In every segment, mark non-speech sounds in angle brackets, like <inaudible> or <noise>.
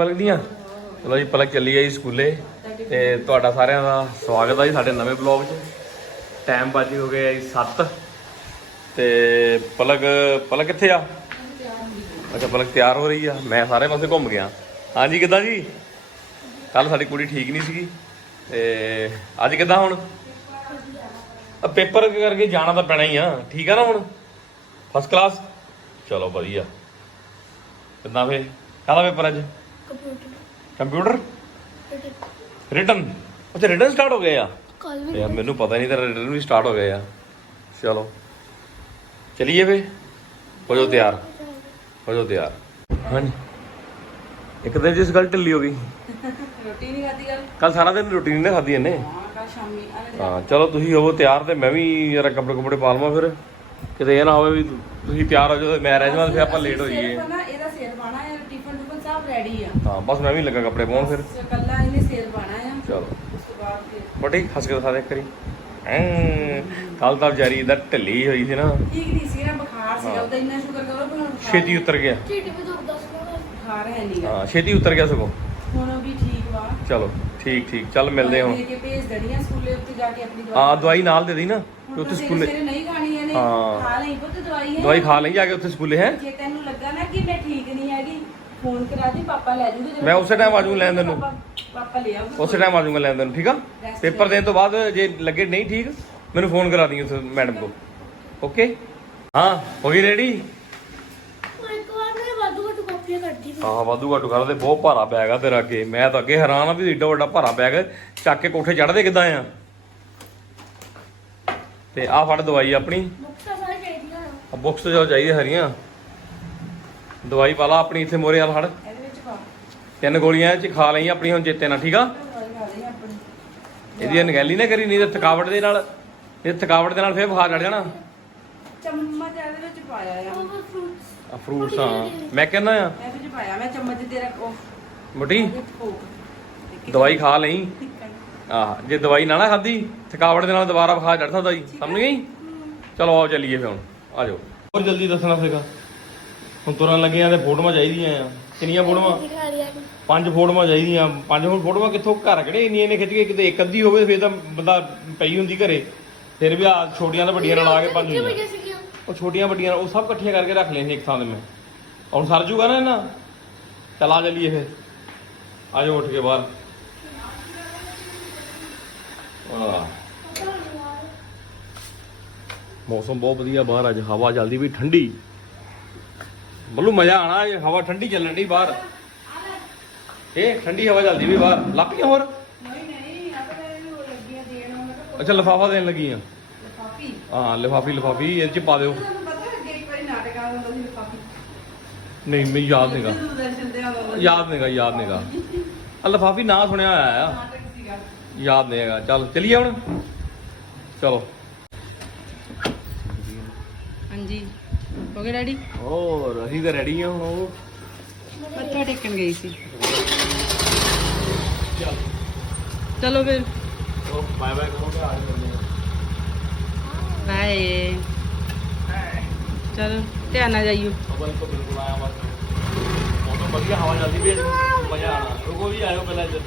ਤੇਰੀਆਂ ਪਲਕ ਦੀਆਂ? ਚਲੋ ਜੀ, ਪਲਕ ਚੱਲੀ ਆਈ ਸਕੂਲੇ ਤੇ ਤੁਹਾਡਾ ਸਾਰਿਆਂ ਦਾ ਸਵਾਗਤ ਹੈ ਜੀ ਸਾਡੇ ਨਵੇਂ ਬਲੌਗ 'ਚ। ਟਾਈਮ ਬਾਜੀ ਹੋ ਗਿਆ ਜੀ 7 ਤੇ ਪਲਕ ਪਲਕ ਕਿੱਥੇ ਆ? ਅੱਛਾ, ਪਲਕ ਤਿਆਰ ਹੋ ਰਹੀ ਆ। ਮੈਂ ਸਾਰੇ ਪਾਸੇ ਘੁੰਮ ਗਿਆ। ਹਾਂਜੀ, ਕਿੱਦਾਂ ਜੀ? ਕੱਲ ਸਾਡੀ ਕੁੜੀ ਠੀਕ ਨਹੀਂ ਸੀਗੀ। ਤੇ ਅੱਜ ਕਿੱਦਾਂ ਹੁਣ? ਪੇਪਰ ਕਰਕੇ ਜਾਣਾ ਤਾਂ ਪੈਣਾ ਹੀ ਆ। ਠੀਕ ਆ ਨਾ ਹੁਣ? ਫਸਟ ਕਲਾਸ ਚਲੋ ਵਧੀਆ। ਕਿੱਦਾਂ ਫੇ? ਕਾਹਦਾ ਪੇਪਰ ਅੱਜ? ਕੰਪਿਊਟਰ। ਰਿਟਨ ਅੱਛਾ ਰਿਟਨ ਸਟਾਰਟ ਹੋ ਗਏ ਆ? ਕੱਲ ਯਾਰ ਮੈਨੂੰ ਪਤਾ ਨਹੀਂ ਤੇਰਾ ਰਿਟਨ ਵੀ ਸਟਾਰਟ ਹੋ ਗਏ ਆ। ਚਲੋ। ਚਲਿਏ ਫੇ ਹੋ ਜਾਓ ਤਿਆਰ। ਹੋ ਜਾਓ ਤਿਆਰ। ਹਾਂਜੀ। ਇੱਕ ਦਿਨ ਜਿਸ ਗੱਲ ਢਿੱਲੀ ਹੋ ਗਈ। ਰੋਟੀ ਨਹੀਂ ਖਾਦੀ ਗੱਲ ਕੱਲ ਸਾਰਾ ਦਿਨ ਰੋਟੀ ਨਹੀਂ ਨਾ ਖਾਧੀ ਇਹਨੇ। ਹਾਂ ਕੱਲ ਸ਼ਾਮੀ। ਆਲੇ ਹਾਂ ਚਲੋ ਤੁਸੀਂ ਹੋਵੋ ਤਿਆਰ ਤੇ ਮੈਂ ਵੀ ਯਾਰ ਕੱਪੜੇ ਕੁਪੜੇ ਪਾ ਲਵਾਂ ਫਿਰ। ਕਿਤੇ ਇਹ ਨਾ ਹੋਵੇ ਵੀ ਤੁਸੀਂ ਤਿਆਰ ਹੋ ਜਾਓ ਤੇ ਮੈਂ ਰਹਿ ਜਾਵਾਂ ਤੇ ਫਿਰ ਆਪਾਂ ਲੇਟ ਹੋ ਜਾਈਏ। ਨਾ ਇਹਦਾ ਸਿਰ ਪਾਣਾ ਹੈ ਟਿਫਨ ਟੁਫਨ ਸਭ ਰੈਡੀ ਆ ਹਾਂ ਬਸ ਮੈਂ ਵੀ ਲੱਗਾ ਕੱਪੜੇ ਪਾਉਣ ਫਿਰ। ਕੱਲਾ ਇਹਨੇ ਸਿਰ ਪਾਣਾ ਆ? ਚਲੋ। ਉਸ ਤੋਂ ਬਾਅਦ ਫਿਰ। ਬੜੀ ਹੱਸ ਕੇ ਦਿਖਾ ਦੇ ਇੱਕ ਵਾਰੀ। ਕੱਲ ਤਾਂ ਵਿਚਾਰੀ ਇਧਰ ਢਿੱਲੀ ਹੋਈ ਸੀ ਨਾ। ਠੀਕ ਨਹੀਂ ਸੀ ਨਾ ਬੁਖਾਰ ਸੀਗਾ ਉਹਦਾ ਇੰਨਾ ਸ਼ੁਕਰ ਕਰੋ ਕਿ ਹੁਣ ਬੁਖਾਰ- ਛੇਤੀ ਉਤਰ ਗਿਆ। ਢਿੱਡ ਵੀ ਦੁਖਦਾ ਸੀ ਨਾ ਬੁਖਾਰ ਹੈ ਨਹੀਂਗਾ ਹਾਂ ਛੇਤੀ ਉਤਰ ਗਿਆ ਸਗੋਂ। ਹੁਣ ਉਹ ਵੀ ਠੀਕ ਵਾ। ਚਲੋ ਠੀਕ ਠੀਕ। ਚੱਲ ਮਿਲਦੇ ਹਾਂ ਹੁਣ। ਕੇ ਭੇਜ ਦੇਣੀ ਆ ਸਕੂਲੇ ਉੱਤੇ ਜਾ ਕੇ ਆਪਣੀ ਹਾਂ ਦਵਾਈ ਨਾਲ ਦੇ ਦੀ ਨਾ। ਤੇ ਉੱਥੇ ਸਕੂਲੇ ਸਵੇਰੇ ਨਹੀਂ ਖਾਣੀ ਇਹਨੇ। ਹਾਂ। ਖਾ ਲਈ ਪੁੱਤ ਦਵਾਈ ਹੈ ਦਵਾਈ ਖਾ ਲਈ ਜਾ ਕੇ ਉੱਥੇ ਸਕੂਲੇ ਹੈ? ਜੇ ਤੈਨੂੰ ਲੱਗਾ ਨਾ ਕਿ ਮੈਂ ਠੀਕ ਫੋਨ ਕਰਾ ਦੀ ਪਾਪਾ ਲੈ ਜੂਗੇ ਜਦੋਂ ਮੈਂ ਉਸੇ time ਆ ਜਾਊਂ ਲੈਣ ਤੈਨੂੰ। ਪਾਪਾ- ਪਾਪਾ ਲੈ ਆਊਗਾ। ਉਸੇ ਟਾਈਮ ਆ ਜਾਊਂਗਾ ਲੈਣ ਤੈਨੂੰ ਠੀਕ ਆ? Rest ਪੇਪਰ ਦੇਣ ਤੋਂ ਬਾਅਦ ਜੇ ਲੱਗੇ ਨਹੀਂ ਠੀਕ ਮੈਨੂੰ ਫੋਨ ਕਰਾ ਦੀ ਉਸ ਮੈਡਮ ਕੋ ਓਕੇ ਹਾਂ ਹੋ ਗਈ ਰੈਡੀ ਉਹ ਇੱਕ ਵਾਰ ਮੈਂ ਵਾਧੂ ਘੱਟ ਕਾਪੀਆਂ ਵਾਧੂ ਕਰਦਾ ਬਹੁਤ ਭਾਰਾ ਬੈਗ ਆ ਤੇਰਾ ਅੱਗੇ। ਮੈਂ ਤਾਂ ਅੱਗੇ ਹੈਰਾਨ ਆ ਵੀ ਏਡਾ ਵੱਡਾ ਭਾਰਾ ਬੈਗ ਚੱਕ ਕੇ ਕੋਠੇ ਚੜਦੇ ਕਿੱਦਾਂ ਆ? ਤੇ ਆਹ ਫੜ ਦਵਾਈ ਆਪਣੀ। ਬੁੱਕਸਾਂ ਸਾਰੇ ਚਾਹੀਦੀਆਂ। ਆ ਬੁੱਕਸ ਜੋ ਚਾਹੀਦੀ ਹਰੀਆਂ। ਦਵਾਈ ਪਾ ਲਾ ਆਪਣੀ ਇੱਥੇ ਮੋਰੇ ਵਾਲ ਫੜ ਇਹਦੇ ਵਿੱਚ ਪਾ। ਤਿੰਨ ਗੋਲੀਆਂ ਇਹ ਚ ਖਾ ਲਈ ਆਪਣੀ ਹੁਣ ਚੇਤੇ ਨਾਲ ਠੀਕ ਆ? ਦਵਾਈ ਖਾ ਲਈ ਆਪਣੀ। ਇਹਦੀ ਅਣਗਹਿਲੀ ਨਾ ਕਰੀ ਨਹੀਂ ਤੇ ਥਕਾਵਟ ਦੇ ਨਾਲ ਇਹ ਥਕਾਵਟ ਦੇ ਨਾਲ ਫੇਰ ਬੁਖਾਰ ਚੜ ਜਾਣਾ। ਚਮਚ ਇਹਦੇ ਵਿੱਚ ਪਾਇਆ ਆ। ਉਹ ਫਰੂਟਸ ਆ ਫਰੂਟਸ ਆ। ਮੈਂ ਕਹਿੰਦਾ ਆ। ਇਹਦੇ ਵਿੱਚ ਪਾਇਆ ਮੈਂ ਚਮਚ ਦੇ ਰੱਖ ਉਹ ਮੋਟੀ? ਇਹਦੇ ਕੋਕ ਦਵਾਈ ਖਾ ਲਈ। ਆਹ ਜੇ ਦਵਾਈ ਨਾ ਨਾ ਖਾਦੀ ਥਕਾਵਟ ਦੇ ਨਾਲ ਦੁਬਾਰਾ ਬੁਖਾਰ ਚੜ ਸਕਦਾ ਜੀ ਸਮਝ ਗਈ? ਚਲੋ ਆਓ ਚੱਲੀਏ ਫੇ ਹੁਣ। ਆ ਜਾਓ। ਹੋਰ ਜਲਦੀ ਦੱਸਣਾ ਸੀਗਾ। ਹੁਣ ਤੁਰਨ ਲੱਗੇ ਆ ਤੇ ਫੋਟੋਆਂ ਚਾਹੀਦੀਆਂ ਆ। ਕਿੰਨੀਆਂ ਫੋਟੋਆਂ? ਦਿਖਾ ਪੰਜ ਫੋਟੋਆਂ ਚਾਹੀਦੀਆਂ। ਪੰਜ ਹੁਣ ਫੋਟੋਆਂ ਕਿੱਥੋਂ? ਘਰ ਕਿਹੜੇ ਇੰਨੀਆਂ ਨੇ ਖਿੱਚ ਕੇ ਕਿਤੇ ਇੱਕ ਅੱਧੀ ਹੋਵੇ ਫੇਰ ਤਾਂ ਬੰਦਾ ਪਈ ਹੁੰਦੀ ਘਰੇ। ਫਿਰ ਵੀ ਆ ਛੋਟੀਆਂ ਤਾਂ ਵੱਡੀਆਂ ਰਲਾ ਕੇ ਪੰਜ ਕਿਉਂ ਹੋਈਆਂ ਵਜੇ ਸੀਗੀਆਂ? ਉਹ ਛੋਟੀਆਂ ਵੱਡੀਆਂ ਉਹ ਸਭ ਇਕੱਠੀਆਂ ਕਰਕੇ ਰੱਖ ਸੀ ਇੱਕ ਥਾਂ ਤੇ ਮੈਂ। ਹੁਣ ਸਰ ਜੂਗਾ ਨਾ ਇਹਨਾਂ? ਚਲ ਆ ਚੱਲੀਏ ਫਿਰ। ਆ ਜਾਓ ਉੱਠ ਕੇ ਬਾਹਰ। ਆਹ ਮੌਸਮ ਬਹੁਤ ਵਧੀਆ ਬਾਹਰ ਅੱਜ ਹਵਾ ਚੱਲਦੀ ਵੀ ਠੰਡੀ। ਬੱਲੂ ਮਜ਼ਾ ਆਣਾ ਇਹ ਹਵਾ ਠੰਡੀ ਚੱਲਣ ਦੀ ਬਾਹਰ। ਇਹ ਠੰਡੀ ਹਵਾ ਚੱਲਦੀ ਵੀ ਬਾਹਰ। ਲੱਗ ਗਈਆਂ ਹੋਰ? ਅੱਛਾ ਲਫਾਫਾ ਦੇਣ ਲੱਗੀ ਆ ਕਾਫੀ ਹਾਂ ਲਿਫਾਫੀ ਲਿਫਾਫੀ ਇਹ ਚ ਪਾ ਦਿਓ। ਨਹੀਂ ਮੈਨੂੰ ਯਾਦ ਨਹੀਂਗਾ। ਯਾਦ ਨਹੀਂਗਾ ਯਾਦ ਨਹੀਂਗਾ। ਆ ਲਫਾਫੀ ਨਾਂ ਸੁਣਿਆ ਹੋਇਆ ਆ। ਯਾਦ ਨਹੀਂ ਹੈਗਾ। ਚੱਲ ਚਲੀਏ ਹੁਣ। ਚਲੋ। ਹਾਂਜੀ। ਹੋ ਗਿਆ ਡੈਡੀ? ਹੋਰ ਅਸੀਂ ਤਾਂ ਰੈਡੀ ਹਾਂ ਹੁਣ। ਮੱਥਾ ਟੇਕਣ ਗਈ ਸੀ। ਚਲੋ। ਫਿਰ। ਉਹ ਬਾਏ ਬਾਏ ਕਰੋ ਤੇ ਆ ਜਾਂਦੇ ਬਾਏ ਚਲੋ ਧਿਆਨ ਨਾਲ ਜਾਈਓ। ਅਬਲ ਤੋਂ ਬਿਲਕੁਲ ਆਇਆ ਬਸ। ਮੌਸਮ ਵਧੀਆ ਹਵਾ ਚੱਲਦੀ ਵੀ ਹੈ, ਮਜ਼ਾ ਆਣਾ ਰੁਕੋ ਵੀ ਆਇਓ ਪਹਿਲਾਂ ਇੱਧਰ।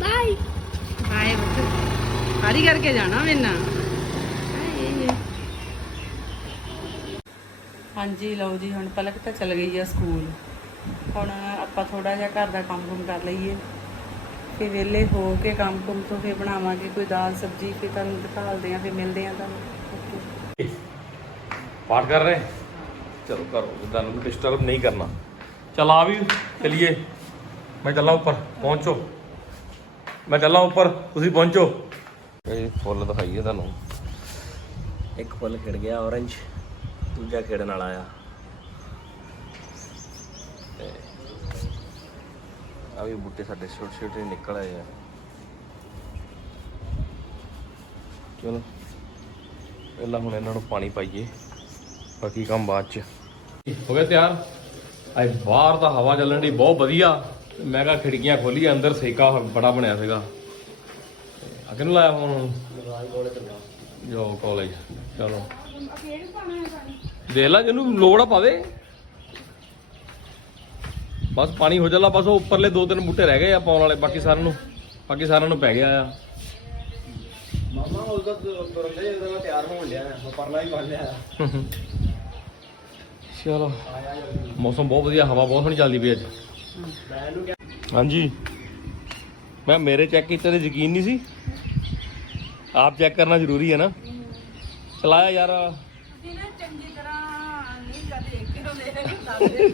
ਬਾਏ ਬੱਤ ਹਾਰੀ ਕਰਕੇ ਜਾਣਾ ਮੈਨਾਂ ਹਾਂਜੀ ਲਓ ਜੀ ਹੁਣ ਪਲਕ ਤਾਂ ਚਲ ਗਈ ਆ ਸਕੂਲ। ਹੁਣ ਆਪਾਂ ਥੋੜਾ ਜਿਹਾ ਘਰ ਦਾ ਕੰਮ ਕੁਮ ਕਰ ਲਈਏ। ਫਿਰ ਵਿਹਲੇ ਹੋ ਕੇ ਕੰਮ ਕੁਮ ਤੋਂ ਫਿਰ ਬਣਾਵਾਂਗੇ ਕੋਈ ਦਾਲ ਸਬਜ਼ੀ ਫਿਰ ਤੁਹਾਨੂੰ ਦਿਖਾਲਦੇ ਆ ਫਿਰ ਮਿਲਦੇ ਆ ਤੁਹਾਨੂੰ। ਓਕੇ ਪਾਠ ਕਰ ਰਹੇ? ਚਲੋ ਕਰੋ ਤੁਹਾਨੂੰ ਡਿਸਟਰਬ ਨਹੀਂ ਕਰਨਾ। ਚਲ ਆ ਵੀ ਚਲਿਏ। ਮੈਂ ਚੱਲਾਂ ਉੱਪਰ ਪਹੁੰਚੋ। ਮੈਂ ਚੱਲਾਂ ਉੱਪਰ ਤੁਸੀਂ ਪਹੁੰਚੋ। ਇਹ ਫੁੱਲ ਦਿਖਾਈਏ ਤੁਹਾਨੂੰ। ਇੱਕ ਫੁੱਲ ਖਿੜ ਗਿਆ orange ਦੂਜਾ ਖਿੜਨ ਵਾਲਾ ਆ। ਤੇ ਆ ਵੀ ਬੂਟੇ ਸਾਡੇ ਛੋਟੇ ਛੋਟੇ ਨਿਕਲ ਆਏ ਆ। ਚਲੋ ਪਹਿਲਾਂ ਹੁਣ ਇਹਨਾਂ ਨੂੰ ਪਾਣੀ ਪਾਈਏ ਬਾਕੀ ਕੰਮ ਬਾਅਦ ਚ। ਹੋ ਗਿਆ ਤਿਆਰ? ਅੱਜ ਬਾਹਰ ਦਾ ਹਵਾ ਚੱਲਣ ਦੀ ਬਹੁਤ ਵਧੀਆ। ਤੇ ਮੈਂ ਕਿਹਾ ਖਿੜਕੀਆਂ ਖੋਲੀ ਅੰਦਰ ਸੇਕਾ ਬੜਾ ਬਣਿਆ ਸੀਗਾ। ਅਗੇ ਨੂੰ ਲਾਇਆ ਹੁਣ ਜੋ ਕਾਲਜ ਚਲੋ। ਦੇ ਲਾ ਜਿਹਨੂੰ ਲੋੜ ਆ ਪਾਵੇ। ਬਸ ਪਾਣੀ ਹੋ ਚੱਲਾ ਬਸ ਉਹ ਉੱਪਰਲੇ ਦੋ ਤਿੰਨ ਬੂਟੇ ਰਹਿ ਗਏ ਆ ਪਾਉਣ ਵਾਲੇ ਬਾਕੀ ਸਾਰਿਆਂ ਨੂੰ ਬਾਕੀ ਸਾਰਿਆਂ ਨੂੰ ਪੈ ਗਿਆ ਆ। ਮਾਮਾ ਉਹਦਾ ਤੁਰਨ ਦੇ ਜਦੋਂ ਤਿਆਰ ਹੋਣ ਲਿਆ ਮੈਂ ਪਰਲਾ ਹੀ ਬੰਨ ਲਿਆ ਚਲੋ ਮੌਸਮ ਬਹੁਤ ਵਧੀਆ ਹਵਾ ਬਹੁਤ ਸੋਹਣੀ ਚੱਲਦੀ ਪਈ ਅੱਜ। ਮੈਂ ਇਹਨੂੰ ਕਿਹਾ ਹਾਂਜੀ। ਮੈਂ ਮੇਰੇ ਚੈੱਕ ਕੀਤੇ ਤੇ ਯਕੀਨ ਨਹੀਂ ਸੀ। ਆਪ ਚੈੱਕ ਕਰਨਾ ਜ਼ਰੂਰੀ ਹੈ ਨਾ। ਚਲਾਇਆ ਯਾਰ। ਨਾ ਚੰਗੀ ਤਰ੍ਹਾਂ ਨਹੀਂ ਗੱਲ ਇੱਕ ਕਿਲੋ ਲੈ ਲੈ ਕੇ ਦੱਸ ਦੇ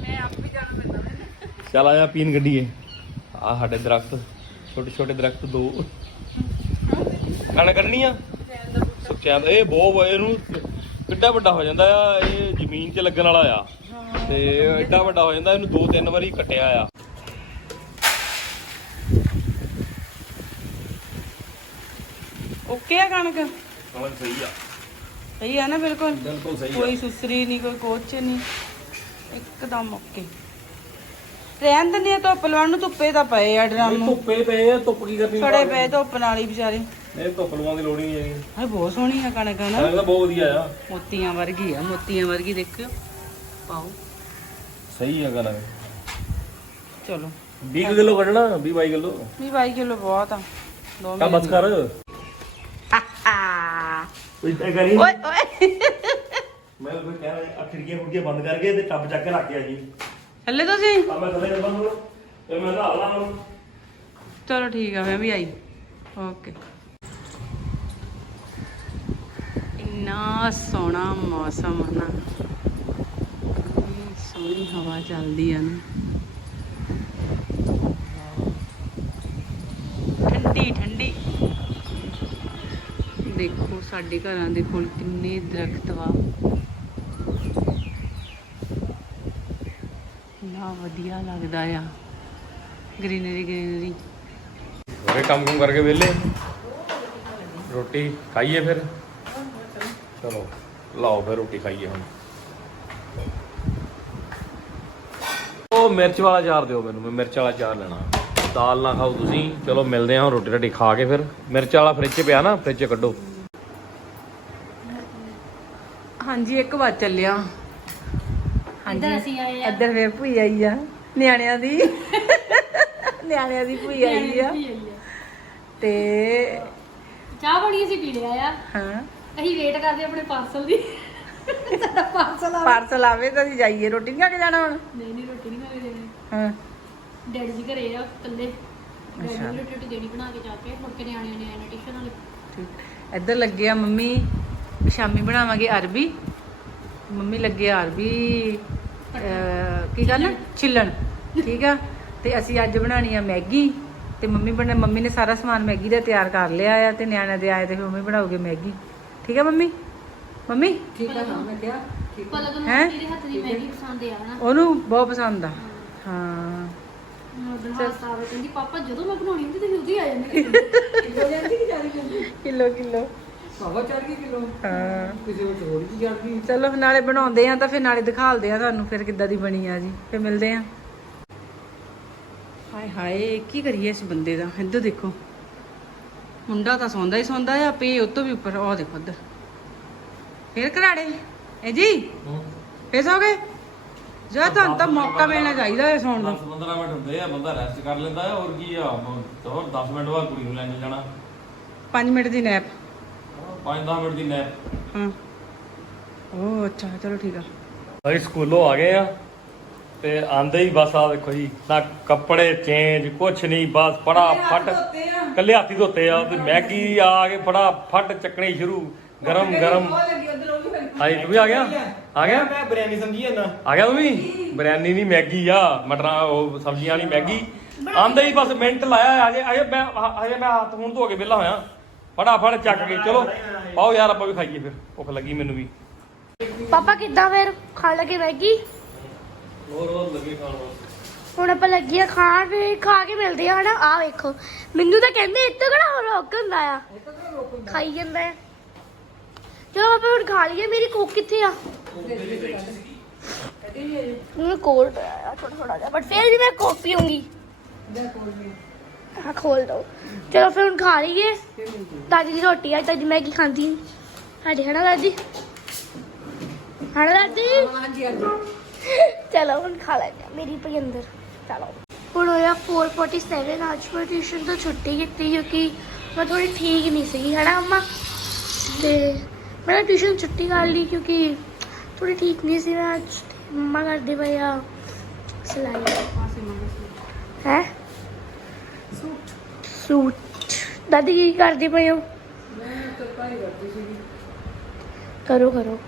ਮੈਂ ਆਪ ਵੀ ਜਾਣਾ ਪੈਂਦਾ ਮੈਨੂੰ ਚੱਲ ਆਇਆ ਪੀਣ ਗੱਡੀਏ। ਆ ਸਾਡੇ ਦਰਖਤ ਛੋਟੇ ਛੋਟੇ ਦਰਖਤ ਦੋ। ਕਣ ਕਰਨੀ ਆ? ਸੁੱਕਿਆ ਇਹ ਬਹੁਤ ਇਹਨੂੰ ਕਿੱਡਾ ਵੱਡਾ ਹੋ ਜਾਂਦਾ ਆ ਇਹ ਜ਼ਮੀਨ 'ਚ ਲੱਗਣ ਵਾਲਾ ਆ। ਤੇ ਐਡਾ ਵੱਡਾ ਹੋ ਜਾਂਦਾ ਇਹਨੂੰ ਦੋ ਤਿੰਨ ਵਾਰੀ ਕੱਟਿਆ ਆ। ਓਕੇ ਆ ਕਣਕ? ਸਮਝ ਸਹੀ ਆ। ਸਹੀ ਆ ਨਾ ਬਿਲਕੁਲ? ਬਿਲਕੁਲ ਸਹੀ ਕੋਈ ਸੁਸਰੀ ਨਹੀਂ ਕੋਈ ਕੋਚ ਨਹੀਂ। ਇੱਕਦਮ ਓਕੇ। ਰਹਿਣ ਦਿੰਦੀ ਆ ਧੁੱਪ ਲਵਾਉਣ ਨੂੰ ਧੁੱਪੇ ਤਾਂ ਪਏ ਆ ਡਰਮ ਧੁੱਪੇ ਪਏ ਆ ਧੁੱਪ ਕੀ ਕਰਨੀ ਖੜੇ ਪਏ ਧੁੱਪ ਨਾਲ ਹੀ ਵਿਚਾਰੇ। ਇਹ ਧੁੱਪ ਲਵਾਉਣ ਦੀ ਲੋੜ ਹੀ ਨਹੀਂ ਹੈਗੀ। ਹਾਏ ਬਹੁਤ ਸੋਹਣੀ ਆ ਕਣਕ ਨਾ। ਕਣਕ ਤਾਂ ਬਹੁਤ ਵਧੀਆ ਆ। ਮੋਤੀਆਂ ਵਰਗੀ ਆ ਮੋਤੀਆਂ ਵਰਗੀ ਦੇਖਿਓ। ਪਾਓ। ਸਹੀ ਆ ਕਣਕ। ਚਲੋ। 20 ਕਿਲੋ ਕੱਢਣਾ 20 22 ਕਿਲੋ। ਵੀ 22 ਕਿਲੋ ਬਹੁਤ ਆ। ਦੋ ਕਾ ਬਸ ਕਰ। ਕੋਈ ਤਾਂ ਕਰੀ। ਓਏ ਓਏ। ਮੈਂ ਕੋਈ ਕਹਿ ਰਿਹਾ ਆ ਖਿੜਕੀਆਂ ਖੁੜਕੀਆਂ ਬੰਦ ਕਰਕੇ ਤੇ ਟੱਬ ਚੱਕ ਕੇ ਰੱਖ ਗਿਆ ਜੀ। ਹੱਲੇ ਤੁਸੀਂ ਆ ਮੈਂ ਥੱਲੇ ਜਾਂਦਾ ਹੁਣ ਤੇ ਮੈਂ ਨਹਾ ਲਾਂ ਹੁਣ ਚਲੋ ਠੀਕ ਆ ਮੈਂ ਵੀ ਆਈ। ਓਕੇ। ਇੰਨਾ ਸੋਹਣਾ ਮੌਸਮ ਆ ਨਾ। ਇੰਨੀ ਸੋਹਣੀ ਹਵਾ ਚੱਲਦੀ ਆ ਨਾ। ਠੰਡੀ ਠੰਡੀ। ਦੇਖੋ, ਸਾਡੇ ਘਰਾਂ ਦੇ ਕੋਲ ਕਿੰਨੇ ਦਰਖਤ ਵਾ। ਇੰਨਾ ਵਧੀਆ ਲੱਗਦਾ ਆ। ਗ੍ਰੀਨਰੀ ਗ੍ਰੀਨਰੀ ਹੋਰੇ ਕੰਮ ਕੁਮ ਕਰਕੇ ਵਿਹਲੇ? ਰੋਟੀ ਖਾਈਏ ਫਿਰ? ਚਲੋ, ਲਾਓ ਫਿਰ ਰੋਟੀ ਖਾਈਏ ਹੁਣ। ਉਹ ਮਿਰਚ ਵਾਲਾ ਚਾਰ ਦਿਓ ਮੈਨੂੰ, ਮੈਂ ਮਿਰਚ ਵਾਲਾ ਚਾਰ ਲੈਣਾ। ਦਾਲ ਨਾ ਖਾਓ ਤੁਸੀਂ। ਚਲੋ ਮਿਲਦੇ ਹਾਂ ਰੋਟੀ ਰਾਟੀ ਖਾ ਕੇ ਫਿਰ। ਮਿਰਚ ਵਾਲਾ ਫ੍ਰਿਜ 'ਚ ਪਿਆ ਨਾ ਫ੍ਰਿਜ 'ਚ ਕੱਢੋ। ਹਾਂਜੀ ਇੱਕ ਵਾਰ ਚੱਲਿਆ। ਇੱਧਰ ਅਸੀਂ ਆਏ ਆ। ਇੱਧਰ ਫੇਰ ਭੂਈ ਆਈ ਆ। ਨਿਆਣਿਆਂ ਦੀ। ਨਿਆਣਿਆਂ ਦੀ ਭੂਈ ਆਈ ਆ। ਤੇ ਚਾਹ ਬਣੀ ਅਸੀਂ ਪੀ ਲਿਆ ਆ। ਹਾਂ। ਅਸੀਂ ਵੇਟ ਕਰਦੇ ਆਪਣੇ ਪਾਰਸਲ ਦੀ। ਸਾਡਾ ਪਾਰਸਲ ਆ ਪਾਰਸਲ ਆਵੇ ਤਾਂ ਅਸੀਂ ਜਾਈਏ। ਰੋਟੀ ਨਹੀਂ ਖਾ ਕੇ ਜਾਣਾ ਹੁਣ? ਨਹੀਂ ਨਹੀਂ ਰੋਟੀ ਨਹੀਂ ਖਾ ਕੇ ਦੇਣੀ ਹਾਂ। ਡੈਡੀ ਜੀ ਘਰੇ ਆ ਇਕੱਲੇ। ਡੈਡੀ ਨੂੰ ਰੋਟੀ ਰੋਟੀ ਦੇਣੀ ਬਣਾ ਕੇ ਜਾ ਕੇ ਮੁੜ ਕੇ ਨਿਆਣਿਆਂ ਨੇ ਆਣਾ ਟਿਊਸ਼ਨ ਵਾਲੇ। ਠੀਕ। ਇੱਧਰ ਲੱਗੇ ਆ ਮੰਮੀ ਸ਼ਾਮੀ ਬਣਾਵਾਂਗੇ ਅਰਬੀ। ਮੰਮੀ ਲੱਗੇ ਆ ਅਰਬੀ ਅਹ, ਕੀ ਕਰਨਾ ਛਿੱਲਣ। ਠੀਕ ਆ? ਤੇ ਅਸੀਂ ਅੱਜ ਬਣਾਣੀ ਆ ਮੈਗੀ। ਤੇ ਮੰਮੀ ਬਣਾ ਮੰਮੀ ਨੇ ਸਾਰਾ ਸਮਾਨ ਮੈਗੀ ਦਾ ਤਿਆਰ ਕਰ ਲਿਆ ਆ ਤੇ ਨਿਆਣਿਆਂ ਦੇ ਆਏ ਤੇ ਫਿਰ ਮੰਮੀ ਬਣਾਉਗੇ ਮੈਗੀ। ਠੀਕ ਆ ਮੰਮੀ? ਮੰਮੀ? ਪਲਕ ਨੂੰ ਹੈਂ? ਮੇਰੇ ਹੱਥ ਦੀ ਮੈਗੀ ਪਸੰਦ ਆ ਨਾ ਉਹਨੂੰ ਬਹੁਤ ਪਸੰਦ ਆ। ਹਾਂ। ਉਹਦੇ ਹਾਸਾ ਆਵੇ ਕਹਿੰਦੀ ਪਾਪਾ ਜਦੋਂ ਮੈਂ ਬਣਾਉਣੀ ਹੁੰਦੀ ਤੁਸੀਂ ਉਹਦੀ ਆ ਜਾਂਦੇ <laughs> ਕਿਲੋ ਕਿਲੋ ਸਵਾ ਚੜ ਗਈ ਕਿਲੋ? ਹਾਂ। ਕਿਸੇ ਵਿੱਚ ਥੋੜੀ ਜਿਹੀ ਚੜ ਗਈ ਚਲੋ ਨਾਲੇ ਬਣਾਉਂਦੇ ਆ ਤਾਂ ਫਿਰ ਨਾਲੇ ਦਿਖਾਲਦੇ ਆ ਤੁਹਾਨੂੰ ਫਿਰ ਕਿੱਦਾਂ ਦੀ ਬਣੀ ਆ ਜੀ। ਫਿਰ ਮਿਲਦੇ ਆ। ਹਾਏ ਹਾਏ ਕੀ ਕਰੀਏ ਇਸ ਬੰਦੇ ਦਾ? ਇੱਧਰ ਦੇਖੋ। ਮੁੰਡਾ ਤਾਂ ਸੌਂਦਾ ਹੀ ਸੌਂਦਾ ਆ ਪੇ ਉਹ ਤੋਂ ਵੀ ਉੱਪਰ ਉਹ ਦੇਖੋ ਇੱਧਰ। ਫਿਰ ਘਰਾੜੇ। ਇਹ ਜੀ? ਫੇਰ ਸੌ ਗਏ? ਜਾ ਤੁਹਾਨੂੰ ਤਾਂ ਮੌਕਾ ਮਿਲਣਾ ਚਾਹੀਦਾ ਹੈ ਸੌਣ ਦਾ। 10-15 ਮਿੰਟ ਹੁੰਦੇ ਆ ਬੰਦਾ ਰੈਸਟ ਕਰ ਲੈਂਦਾ ਆ ਹੋਰ ਕੀ ਆ ਹੋਰ 10 ਮਿੰਟ ਬਾਅਦ ਕੁੜੀ ਨੂੰ ਲੈਣ ਜਾਣਾ। 5 ਮਿੰਟ ਦੀ ਨੈਪ 5-10 ਮਿੰਟ ਦੀ ਨੈਪ ਹਾਂ। ਉਹ ਅੱਛਾ ਚਲੋ ਠੀਕ ਆ। ਅਸੀਂ ਸਕੂਲੋਂ ਆ ਗਏ ਆ ਤੇ ਆਂਦੇ ਹੀ ਬਸ ਆ ਦੇਖੋ ਜੀ ਨਾ ਕੱਪੜੇ ਚੇਂਜ ਕੁਛ ਨਹੀਂ ਬਸ ਫੜਾ ਫਟ ਕੱਲੇ ਹਾਥੀ ਧੋਤੇ ਆ। ਤੇ ਮੈਗੀ ਆ ਕੇ ਫੜਾ ਫਟ ਚੱਕਣੀ ਸ਼ੁਰੂ। ਗਰਮ ਗਰਮ। ਹਾਂਜੀ ਤੂੰ ਵੀ ਆ ਗਿਆ? ਆ ਗਿਆ? ਮੈਂ ਬਿਰਿਆਨੀ ਸਮਝੀ ਜਾਂਦਾ। ਆ ਗਿਆ ਤੂੰ ਵੀ? ਬਿਰਿਆਨੀ ਨਹੀਂ ਮੈਗੀ ਆ ਮਟਰਾਂ ਉਹ ਸਬਜ਼ੀਆਂ ਵਾਲੀ ਮੈਗੀ। ਆਂਦੇ ਹੀ ਬਸ ਮਿੰਟ ਲਾਇਆ ਅਜੇ ਅਜੇ ਮੈਂ ਅਜੇ ਮੈਂ ਹੱਥ ਹੁਣ ਧੋ ਕੇ ਵਿਹਲਾ ਹੋਇਆ। ਫਟਾਫਟ ਚੱਕ ਕੇ ਚਲੋ। ਪਾਓ ਯਾਰ ਆਪਾਂ ਵੀ ਖਾਈਏ ਫਿਰ। ਭੁੱਖ ਲੱਗੀ ਮੈਨੂੰ ਵੀ। ਪਾਪਾ ਕਿੱਦਾਂ ਫੇਰ? ਖਾਣ ਲੱਗੇ ਮੈਗੀ? ਹੋਰ ਹੋਰ ਲੱਗੇ ਖਾਣ ਵਾਸਤੇ। ਹੁਣ ਆਪਾਂ ਲੱਗੀ ਆ ਖਾਣ ਵੀ ਖਾ ਕੇ ਮਿਲਦੇ ਆ ਹਨਾ? ਆ ਵੇਖੋ। ਮੈਨੂੰ ਤਾਂ ਕਹਿੰਦੇ ਇੱਥੇ ਕਿਹੜਾ ਹੋਰ ਰੋਕ ਹੁੰਦਾ ਆ? ਖਾਈ ਜਾਂਦਾ ਆ। ਚਲੋ ਆਪਾਂ ਹੁਣ ਖਾ ਲਈਏ। ਮੇਰੀ ਕੋਕ ਕਿੱਥੇ ਆ? ਮੈਂ ਕੋਲਡ ਆ ਥੋੜਾ ਥੋੜਾ ਜਿਹਾ ਬਟ ਫਿਰ ਵੀ ਮੈਂ ਕੋਕ ਪੀਉਂਗੀ ਹਾਂ ਖੋਲ ਦੋ। ਚਲੋ ਫਿਰ ਹੁਣ ਖਾ ਲਈਏ। ਦਾਦੀ ਦੀ ਰੋਟੀ ਆ, ਦਾਦੀ ਮੈਂ ਕੀ ਖਾਂਦੀ ਸਾਡੇ ਹਨਾ ਦਾਦੀ? ਹਨਾ ਦਾਦੀ? ਚਲੋ ਹੁਣ ਖਾ ਲੈਂਦੇ ਹਾਂ ਮੇਰੀ ਪਈ ਅੰਦਰ। ਚਲੋ। ਹੁਣ ਹੋਇਆ 4:47 ਅੱਜ ਮੈਂ ਟਿਊਸ਼ਨ ਤੋਂ ਛੁੱਟੀ ਕੀਤੀ ਕਿਉਂਕਿ ਮੈਂ ਥੋੜੀ ਠੀਕ ਨਹੀਂ ਸੀਗੀ, ਹਨਾ ਅੰਮਾ? ਤੇ ਮੈਂ ਟਿਊਸ਼ਨ ਛੁੱਟੀ ਕਰ ਲਈ ਕਿਉਂਕਿ ਥੋੜੀ ਠੀਕ ਨਹੀਂ ਸੀ ਮੈਂ ਅੱਜ ਮੰਮਾ ਕਰਦੇ ਪਏ ਆ। ਸਿਲਾਈ। ਹੈ? ਸੂਟ। ਦਾਦੀ ਕੀ ਕਰਦੀ ਪਈ ਹੋ? ਕਰੋ ਕਰੋ।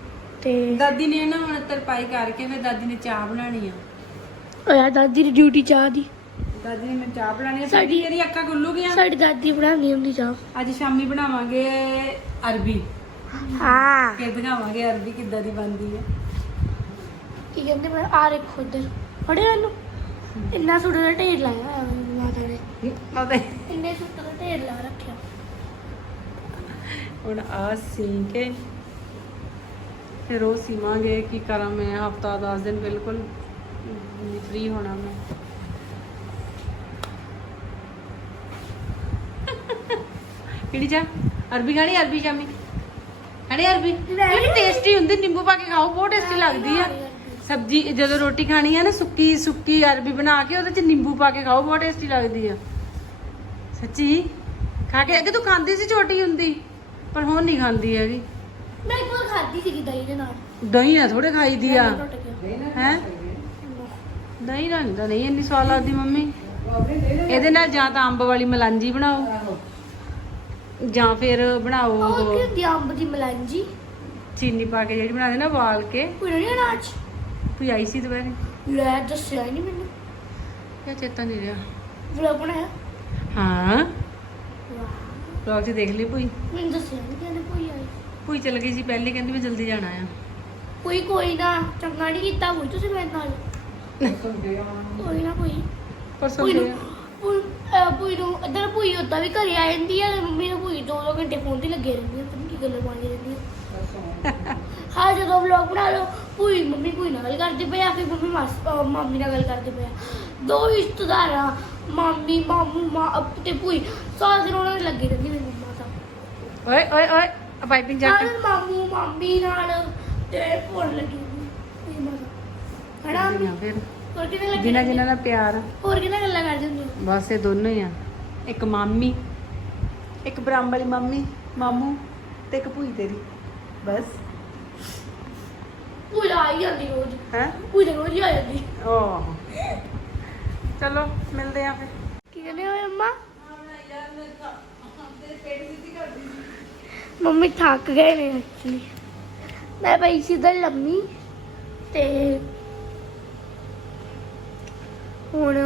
ਤੇ ਦਾਦੀ ਨੇ ਨਾ ਹੁਣ ਤਰਪਾਈ ਕਰਕੇ ਫਿਰ ਦਾਦੀ ਨੇ ਚਾਹ ਬਣਾਣੀ ਆ। ਯਾਰ ਦਾਦੀ ਦੀ ਡਿਊਟੀ ਚਾਹ ਦੀ। ਦਾਦੀ ਨੇ ਮੈਨੂੰ ਚਾਹ ਬਣਾਣੀ ਆ। ਸਾਡੀ- ਜਿਹੜੀ ਅੱਖਾਂ ਖੁੱਲੂਗੀਆਂ ਸਾਡੀ ਦਾਦੀ ਬਣਾਉਂਦੀ ਹੁੰਦੀ ਚਾਹ। ਅੱਜ ਸ਼ਾਮੀ ਬਣਾਵਾਂਗੇ ਅਰਬੀ। ਹਾਂ। ਫਿਰ ਦਿਖਾਵਾਂਗੇ ਅਰਬੀ ਕਿੱਦਾਂ ਦੀ ਬਣਦੀ ਹੈ। ਕੀ ਕਹਿੰਦੇ ਮੈਂ ਆ ਦੇਖੋ ਉਧਰ ਫੜੇ ਇਹਨੂੰ। ਇੰਨਾ ਸੂਟ ਦਾ ਢੇਰ ਲਾਇਆ ਹੋਇਆ ਮੈਨੂੰ ਮਾਤਾ ਨੇ। ਉਹਦੇ ਇੰਨੇ ਸੂਟ ਦਾ ਢੇਰ ਲਾ ਰੱਖਿਆ। ਹੁਣ ਆ ਸੀ ਕੇ ਫਿਰ ਉਹ ਸੀਵਾਂਗੇ ਕੀ ਕਰਾਂ ਮੈਂ ਹਫਤਾ 10 ਦਿਨ ਬਿਲਕੁਲ ਫ੍ਰੀ ਹੋਣਾ ਮੈਂ। ਕਿਹੜੀ ਚਾ ਅਰਬੀ ਖਾਣੀ ਅਰਬੀ ਸ਼ਾਮੀ ਖਾਣੀ ਅਰਬੀ ਇਹ ਟੇਸਟੀ ਹੁੰਦੀ ਨਿੰਬੂ ਪਾ ਕੇ ਖਾਓ ਬਹੁਤ ਟੇਸਟੀ ਲੱਗਦੀ ਆ। ਸਬਜੀ ਜਦੋਂ ਰੋਟੀ ਖਾਣੀ ਆ ਨਾ ਸੁੱਕੀ ਸੁੱਕੀ ਅਰਬੀ ਬਣਾ ਕੇ ਉਹਦੇ ਚ ਨਿੰਬੂ ਪਾ ਕੇ ਖਾਓ ਬਹੁਤ ਟੇਸਟੀ ਲੱਗਦੀ ਆ। ਸੱਚੀ? ਖਾ ਕੇ ਅੱਗੇ ਤੂੰ ਖਾਂਦੀ ਸੀ ਛੋਟੀ ਹੁੰਦੀ ਪਰ ਹੁਣ ਨਹੀਂ ਖਾਂਦੀ ਹੈਗੀ। ਮੈਂ ਇੱਕ ਵਾਰ ਖਾਧੀ ਸੀ ਦਹੀਂ ਦੇ ਨਾਲ। ਦਹੀਂ ਨਾ ਥੋੜੇ ਖਾਈਦੀ ਆ। ਹੈ? ਦਹੀਂ ਨਾਲ ਤਾਂ ਨਹੀਂ ਇੰਨੀ ਸਵਾਦ ਲੱਗਦੀ ਮੰਮੀ। ਇਹਦੇ ਨਾਲ ਜਾਂ ਤਾਂ ਅੰਬ ਵਾਲੀ ਮਲਾਂਜੀ ਬਣਾਓ। ਜਾਂ ਫਿਰ ਬਣਾਓ ਉਹ ਕੀ ਉਹ ਹੁੰਦੀ ਆ ਅੰਬ ਦੀ ਮਲਾਂਜੀ? ਚੀਨੀ ਪਾ ਕੇ ਜਿਹੜੀ ਬਣਾਦੇ ਨਾ ਵਾਲ ਕੇ। ਕੋਈ ਨਹੀਂ ਅਨਾਜ ਕੋਈ ਆਈ ਸੀ ਦੁਪਹਿਰੇ? ਲੈ ਦੱਸਿਆ ਨਹੀਂ ਮੈਨੂੰ। ਕਿਆ ਚੇਤਾ ਨਹੀਂ ਰਿਹਾ। ਵਲੌਗ ਬਣਾਇਆ? ਹਾਂ। ਵਾਹ। ਵਲੌਗ 'ਚ ਦੇਖ ਲਈ ਭੂਈ? ਮੈਨੂੰ ਦੱਸਿਆ ਨਹੀਂ ਕਹਿੰਦੇ ਕੋਈ ਆਈ। ਭੂਈ ਚਲ ਗਈ ਸੀ ਪਹਿਲੇ ਕਹਿੰਦੀ ਮੈਂ ਜਲਦੀ ਜਾਣਾ ਆ। ਕੋਈ ਕੋਈ ਨਾ ਚੰਗਾ ਨਹੀਂ ਕੀਤਾ ਕੋਈ ਤੁਸੀਂ ਮੇਰੇ ਨਾਲ। <laughs> ਕੋਈ ਨਾ ਕੋਈ ਪਰਸੋਂ ਕੋਈ ਗਏ ਨੂੰ ਕੋਈ ਨੂੰ ਇੱਧਰ ਭੂਈ ਉਦਾਂ ਵੀ ਘਰੇ ਆ ਜਾਂਦੀ ਆ ਤੇ ਮੰਮੀ ਨੂੰ ਭੂਈ ਦੋ ਦੋ ਘੰਟੇ ਫੋਨ ਤੇ ਲੱਗੇ ਰਹਿੰਦੀ ਆ ਪਤਾ ਨੀ ਕੀ ਗੱਲਾਂ ਮਾਰੀ ਰਹਿੰਦੀ ਆ ਹਾਂ ਜਦੋਂ ਵਲੌਗ ਬਣਾ ਲਓ ਭੂਈ ਮੰਮੀ ਭੂਈ ਨਾਲ ਗੱਲ ਕਰਦੇ ਪਏ ਆ ਫਿਰ ਮੰਮੀ ਮਾਸ ਅਹ ਮਾਮੀ ਨਾਲ ਗੱਲ ਕਰਦੇ ਪਏ ਆ। ਦੋ ਰਿਸ਼ਤੇਦਾਰ ਆ ਮਾਮੀ ਮਾਮੂ ਮਾਂ ਅਪ ਤੇ ਭੂਈ ਸਾਰਾ ਦਿਨ ਉਹਨਾਂ ਨਾਲ ਲੱਗੀ ਰਹਿੰਦੀ ਮੇਰੀ ਮੰਮਾ ਤਾਂ। ਓਏ ਓਏ ਓਏ ਪਾਈਪਿੰਗ ਚੱਕ। ਦਿਨ ਮਾਮੂ ਮਾਮੀ ਨਾਲ ਤੇ ਫੋਨ ਲੱਗੀ ਮੇਰੀ ਮਾਂ ਤਾਂ ਹਣਾ ਫਿਰ। ਹੋਰ ਕਿਹਨੇ ਲੱਗੀ ਜਿਨ੍ਹਾਂ ਰਹਿੰਦੀ? ਜਿਨ੍ਹਾਂ ਨਾਲ ਪਿਆਰ। ਹੋਰ ਕਿਹਨਾਂ ਗੱਲਾਂ ਕਰਦੇ ਹੁੰਦੇ ਹੋ? ਬਸ ਇਹ ਦੋਨੋਂ ਹੀ ਆ। ਇੱਕ ਮਾਮੀ ਇੱਕ ਬ੍ਰਾਹਮ ਵਾਲੀ ਮੰਮੀ ਮਾਮੂ ਤੇ ਇੱਕ ਭੂਈ ਤੇਰੀ। ਬਸ। ਭੂਈ ਆ ਹੀ ਜਾਂਦੀ ਰੋਜ਼। ਹੈ? ਭੂਈ ਤਾਂ ਰੋਜ਼ ਹੀ ਆ ਜਾਂਦੀ। ਓਹ। ਚਲੋ ਮਿਲਦੇ ਆ ਫਿਰ। ਕੀ ਕਹਿੰਦੇ ਹੋਏ ਅੰਮਾ ਮੰਮੀ ਥੱਕ ਗਏ ਨੇ ਐਕਚੁਅਲੀ ਮੈਂ ਪਈ ਸੀ ਇੱਧਰ ਲੰਮੀ ਤੇ ਹੁਣ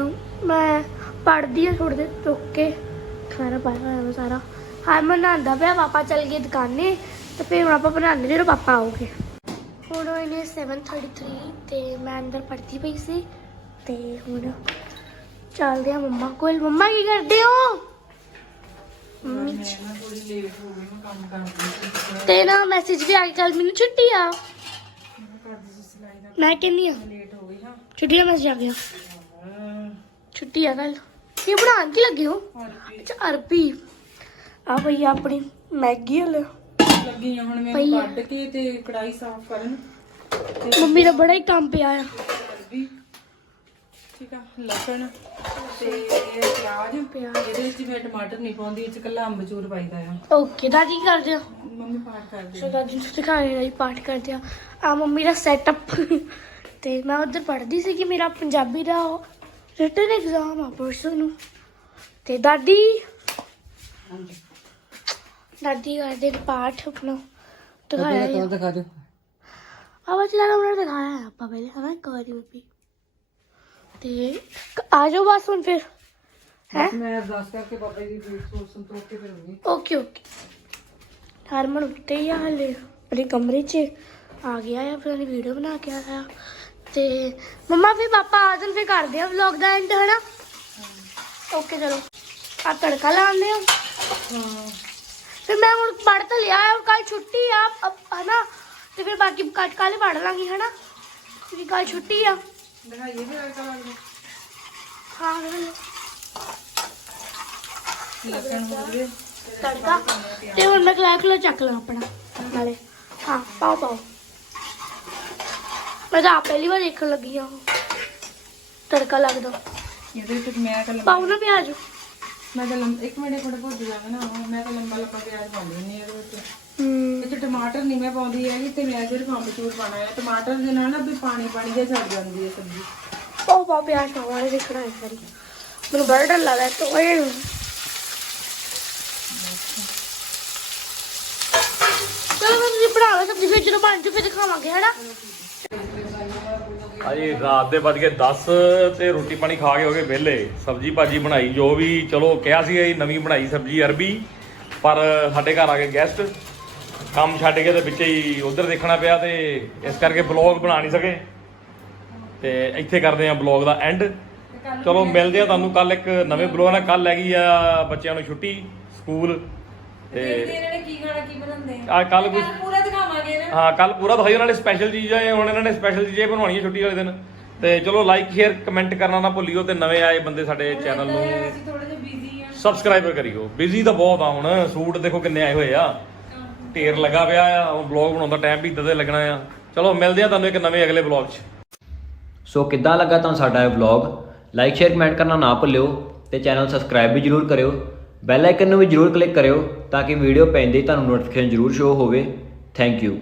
ਮੈਂ ਪੜਦੀ ਆ ਥੋੜੇ ਦੇ ਰੁਕ ਕੇ ਖਾਣਾ ਪਾਇਆ ਹੋਇਆ ਵਾ ਸਾਰਾ। ਹਾਂ, ਮੈਂ ਨਹਾਉਂਦਾ ਪਿਆ, ਪਾਪਾ ਚੱਲ ਗਏ ਦੁਕਾਨੇ, ਤੇ ਫਿਰ ਹੁਣ ਆਪਾਂ ਬਣਾਉਂਦੇ ਜਦੋਂ ਪਾਪਾ ਆਉਗੇ ਹੁਣ ਹੋਏ 7:33 ਤੇ ਮੈਂ ਅੰਦਰ ਪੜਦੀ ਪਈ ਸੀ, ਤੇ ਹੁਣ ਚੱਲਦੇ ਆ ਮੰਮਾ ਕੋਲ। ਮੰਮਾ, ਕੀ ਕਰਦੇ ਹੋ? ਮੰਮੀ ਤੇ ਨਾ ਮੈਸੇਜ ਵੀ ਆ ਗਿਆ ਕੱਲ ਮੈਨੂੰ ਛੁੱਟੀ ਆ। ਮੈਂ ਕਹਿੰਦੀ ਆ? ਲੇਟ ਹੋ ਗਈ ਹਾਂ ਛੁੱਟੀ ਦਾ ਮੈਸੇਜ ਆ। ਗਿਆ ਛੁੱਟੀ ਆ ਕੱਲ ਕੀ ਬਣਾਉਣ ਕੀ ਲੱਗੇ ਹੋ? ਅੱਛਾ ਅਰਬੀ। ਆ ਭਈ ਆਪਣੀ ਮੈਗੀ ਹਲੇ ਲੱਗੀ ਆ ਹੁਣ ਮੈਂ ਪਈ ਆ। ਕੱਢ ਕੇ ਤੇ ਕੜਾਈ ਸਾਫ਼ ਕਰਨ। ਮੰਮੀ ਦਾ ਬੜਾ ਹੀ ਕੰਮ ਪਿਆ ਆ। ਅਰਬੀ। ਠੀਕ ਆ ਲਸਣ ਤੇ ਇਹ ਪਿਆਜ਼। ਪਿਆਜ਼। ਇਹਦੇ ਵਿੱਚ ਮੈਂ ਟਮਾਟਰ ਨਹੀਂ ਪਾਉਂਦੀ ਇਹ ਚ ਕੱਲਾ ਅੰਬਚੂਰ ਪਾਈਦਾ ਆ। ਓਕੇ ਦਾਦੀ ਕੀ ਕਰਦੇ ਆ? ਮੰਮੀ ਪਾਠ ਕਰਦੀ ਸੋ ਦਾਦੀ ਨੂੰ ਦਿਖਾਣੇ ਲਈ ਪਾਠ ਕਰਦੇ ਆ। ਆ ਮੰਮੀ ਦਾ ਸੈਟਅਪ ਤੇ ਮੈਂ ਉਧਰ ਪੜ੍ਹਦੀ ਸੀ ਕਿ ਮੇਰਾ ਪੰਜਾਬੀ ਦਾ ਰਿਟਨ ਐਗਜ਼ਾਮ ਆ ਪਰਸੋਂ ਨੂੰ। ਤੇ ਦਾਦੀ? ਦਾਦੀ ਕਰਦੇ ਨੇ ਪਾਠ ਆਪਣਾ। ਦਿਖਾਇਆ ਹੀ ਆ। ਦਿਖਾ ਦਿਓ। ਉਹਨਾਂ ਨੇ ਦਿਖਾਇਆ ਹੈ ਆਪਾਂ ਪਹਿਲੇ ਹਨਾ? ਇੱਕ ਵਾਰੀ ਵੀ ਤੇ ਆ ਜਾਓ ਬਸ ਹੁਣ ਫਿਰ। ਹੈ? ਮੈਂ ਅਰਦਾਸ ਕਰਕੇ ਬਾਬਾ ਜੀ ਦੀ ਸੋਚ ਸੰਤੋਖ ਕੇ ਫਿਰ ਆਉਂਗੀ ਓਕੇ ਓਕੇ। ਹਰਮਨ ਉੱਤੇ ਹੀ ਆ ਹਲੇ ਆਪਣੇ ਕਮਰੇ 'ਚ। ਆ ਗਿਆ ਆ ਉਹਨੇ ਵੀਡੀਓ ਬਣਾ ਕੇ ਆਇਆ। ਤੇ ਮੰਮਾ ਫਿਰ ਪਾਪਾ ਆ ਜਾਣ ਫਿਰ ਕਰਦੇ ਆ ਵਲੌਗ ਦਾ ਐਂਡ ਹਨਾ? ਓਕੇ ਚਲੋ। ਆ ਤੜਕਾ ਲਾਉਂਦੇ ਹਾਂ। ਫਿਰ ਮੈਂ ਹੁਣ ਪੜ੍ਹ ਤਾਂ ਲਿਆ ਹੈ ਕੱਲ ਛੁੱਟੀ ਆ ਅਬ- ਹਨਾ? ਤੇ ਫਿਰ ਬਾਕੀ ਕੱਲ ਕੱਲ ਪੜ੍ਹ ਲਾਂਗੀ ਹਨਾ? ਕਿਉਂਕਿ ਕੱਲ ਛੁੱਟੀ ਆ। ਦਿਖਾਈਏ ਫਿਰ ਅਰਕਾ ਲੱਗਦਾ ਹਾਂ ਫਿਰ ਲਸਣ ਹੋ ਗਏ। ਤੜਕਾ। ਤੇ ਹੁਣ ਮੈਂ ਕਲਾ ਕਲਾ ਚੱਕ ਲਾਂ ਆਪਣਾ। ਨਾਲੇ। ਹਾਂ ਪਾਓ ਪਾਓ। ਮੈਂ ਤਾਂ ਆਪ ਪਹਿਲੀ ਵਾਰ ਦੇਖਣ ਲੱਗੀ ਆ ਤੜਕਾ ਲੱਗਦਾ। ਇਹਦੇ ਵਿੱਚ ਮੈਂ ਤਾਂ ਲੰਬਾ ਪਾਉ ਨਾ ਪਿਆਜ਼। ਮੈਂ ਤਾਂ ਲੰਬਾ ਇੱਕ ਮਿੰਟ ਥੋੜਾ ਭੁੱਜ ਜਾਵਾਂ ਨਾ। ਉਹ ਮੈਂ ਤਾਂ ਲੰਬਾ ਲੰਬਾ ਪਿਆਜ਼ ਪਾਉਂਦੀ ਨਹੀਂ ਇਹਦੇ ਵਿੱਚ। ਹੂੰ। ਇਹ 'ਚ ਟਮਾਟਰ ਨਹੀਂ ਮੈਂ ਪਾਉਂਦੀ ਹੈਗੀ ਤੇ ਮੈਂ ਸਿਰਫ ਅੰਬਚੂਰ ਪਾਣਾ ਹੈ। ਟਮਾਟਰ ਦੇ ਨਾਲ ਨਾ ਵੀ ਪਾਣੀ ਪਾਣੀ ਜਿਹਾ ਛੱਡ ਜਾਂਦੀ ਹੈ ਸਬਜ਼ੀ। ਉਹ ਪਾ ਪਿਆਜ਼ ਪਾਵਾਂਗੇ ਦੇਖਣਾ ਇੱਕ ਵਾਰੀ। ਮੈਨੂੰ ਬੜਾ ਡਰ ਲੱਗਦਾ ਤਾਂ ਉਹ ਚਲੋ ਫਿਰ ਤੁਸੀਂ ਬਣਾ ਲਓ ਸਬਜ਼ੀ ਫਿਰ ਜਦੋਂ ਬਣ ਜੂ ਫਿਰ ਦਿਖਾਵਾਂਗੇ ਹੈਨਾ ਹਾਂਜੀ ਰਾਤ ਦੇ ਵੱਜ ਗਏ 10 ਤੇ ਰੋਟੀ ਪਾਣੀ ਖਾ ਕੇ ਹੋ ਗਏ ਵਿਹਲੇ। ਸਬਜੀ ਭਾਜੀ ਬਣਾਈ ਜੋ ਵੀ ਚਲੋ ਕਿਹਾ ਸੀ ਇਹ ਨਵੀਂ ਬਣਾਈ ਸਬਜੀ ਅਰਬੀ ਪਰ ਸਾਡੇ ਘਰ ਆ ਗਏ ਗੈਸਟ ਕੰਮ ਛੱਡ ਕੇ ਤੇ ਵਿੱਚ ਹੀ ਉਧਰ ਦੇਖਣਾ ਪਿਆ ਤੇ ਇਸ ਕਰਕੇ ਬਲੌਗ ਬਣਾ ਨਹੀਂ ਸਕੇ। ਤੇ ਇੱਥੇ ਕਰਦੇ ਆ ਬਲੌਗ ਦਾ ਐਂਡ ਚਲੋ ਮਿਲਦੇ ਆ ਤੁਹਾਨੂੰ ਕੱਲ ਇੱਕ ਨਵੇਂ ਬਲੌਗ ਨਾਲ। ਕੱਲ ਹੈਗੀ ਆ ਬੱਚਿਆਂ ਨੂੰ ਛੁੱਟੀ ਸਕੂਲ। ਤੇ ਇਹਨਾਂ ਨੇ ਕੀ ਖਾਣਾ ਕੀ ਬਣਾਉਂਦੇ ਆ। ਕੱਲ ਪੂਰਾ ਨਾ? ਹਾਂ ਕੱਲ ਪੂਰਾ ਦਿਖਾਈ ਉਹਨਾਂ ਨੇ ਸਪੈਸ਼ਲ ਚੀਜ਼ਾਂ ਇਹ ਹੁਣ ਇਹਨਾਂ ਨੇ ਸਪੈਸ਼ਲ ਚੀਜ਼ਾਂ ਬਣਾਉਣੀਆਂ ਛੁੱਟੀ ਵਾਲੇ ਦਿਨ। ਤੇ ਚਲੋ ਲਾਈਕ ਸ਼ੇਅਰ ਕਮੈਂਟ ਕਰਨਾ ਨਾ ਭੁੱਲਿਓ ਤੇ ਨਵੇਂ ਆਏ ਬੰਦੇ ਸਾਡੇ ਚੈਨਲ ਨੂੰ। ਅਸੀਂ ਥੋੜੇ ਜਿਹਾ ਬਿਜ਼ੀ ਆ। ਸਬਸਕ੍ਰਾਈਬ ਕਰਿਓ। ਬਿਜ਼ੀ ਤਾਂ ਬਹੁਤ ਆ ਹੁਣ ਸੂਟ ਦੇਖੋ ਕਿੰਨੇ ਆਏ ਹੋਏ ਆ। ਢੇਰ ਲੱਗਾ ਪਿਆ ਆ ਹੁਣ ਬਲੌਗ ਬਣਾਉਣ ਦਾ ਟਾਈਮ ਵੀ ਇੱਦਾਂ ਦੇ ਲੱਗਣਾ ਆ। ਚਲੋ ਮਿਲਦੇ ਆ ਤੁਹਾਨੂੰ ਇੱਕ ਨਵੇਂ ਅਗਲੇ ਬਲੌਗ 'ਚ। ਸੋ ਕਿੱਦਾਂ ਲੱਗਾ ਤੁਹਾਨੂੰ ਸਾਡਾ ਇਹ ਵਲੌਗ ਲਾਈਕ ਸ਼ੇਅਰ ਕਮੈਂਟ ਕਰਨਾ ਨਾ ਭੁੱਲਿਓ ਤੇ ਚੈਨਲ ਸਬਸਕ੍ਰਾਈਬ ਵੀ ਜਰੂਰ ਕਰਿਓ। ਬੈਲ ਆਈਕਨ ਨੂੰ ਵੀ ਜਰੂਰ ਕਲਿੱਕ ਕਰਿਓ ਤਾਂ ਕਿ ਵੀਡੀਓ ਪੈਂਦੇ ਹੀ ਤੁਹਾਨੂੰ ਨੋਟੀਫਿਕੇਸ਼ਨ ਜਰੂਰ ਸ਼ੋ ਹੋਵੇ। Thank you